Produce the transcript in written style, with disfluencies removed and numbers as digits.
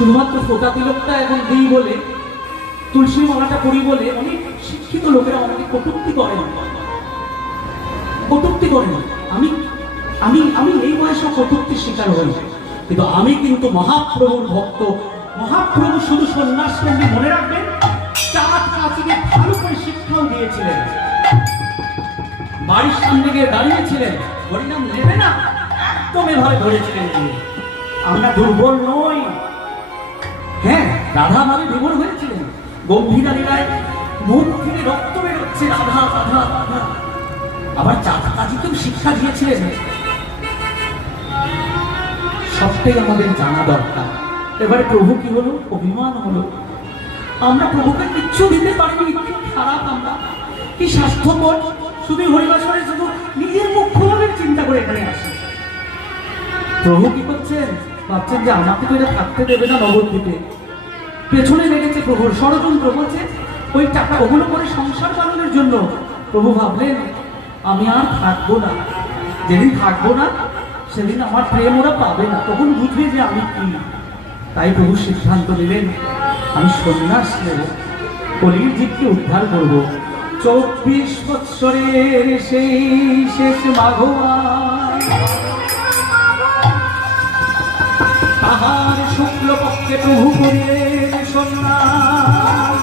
শুধুমাত্র ফোঁটা তিলকটা এখন দিই বলে, তুলসী মালাটা করি বলে অনেক শিক্ষিত লোকেরা আমাকে কটূক্তি করেন, কটূক্তি করেন। আমি আমি আমি এই বয়সে কটূক্তির শিকার হই, কিন্তু আমি কিন্তু মহাপ্রভুর ভক্ত। মহাপ্রভু শুধু সন্ন্যাস সঙ্গে মনে রাখবেন, চাঁদ কাচিকে ভালো করে শিক্ষাও দিয়েছিলেন। বাড়ির সামনে গিয়ে দাঁড়িয়েছিলেন, হরিনাম নেবে না, একদম এভাবে ধরেছিলেন। আমরা দুর্বল নই। হ্যাঁ, রাধা মানে বিভোর হয়েছিলেন। গম্ভীরা লীলায় মুখ থেকে রক্ত বেরোচ্ছে, রাধা রাধা রাধা। আবার চাঁদ কাচিকেও শিক্ষা দিয়েছিলেন। সবটাই আমাদের জানা দরকার। এবারে প্রভু কি হলো? অভিমান হলো। আমরা প্রভুকে কিচ্ছু দিতে পারিনি, খারাপ আমরা, কি স্বাস্থ্যকর। শুধু হরিবাসরে শুধু নিজের মুখ খোলাবেন চিন্তা করে এখানে আসে। প্রভু কি করছেন? ভাবছেন যে আমাকে তো এটা থাকতে দেবে না নবদ্বীপে। পেছনে লেগেছে প্রভুর ষড়যন্ত্র, বলছে ওই টাকা ওগুলো করে সংসার চালানোর জন্য। প্রভু ভাবলেন আমি আর থাকবো না, যেদিন থাকবো না সেদিন আমার প্রেম ওরা পাবে না, তখন বুঝবে যে আমি কি। তাই প্রভু সিদ্ধান্ত নিলেন আমি সন্ন্যাস নেব, কলির জীবকে উদ্ধার করব। 24 বৎসরের সেই শেষ মাঘমাস, তাহার শুক্লপক্ষে প্রভু করিলেন সন্ন্যাস।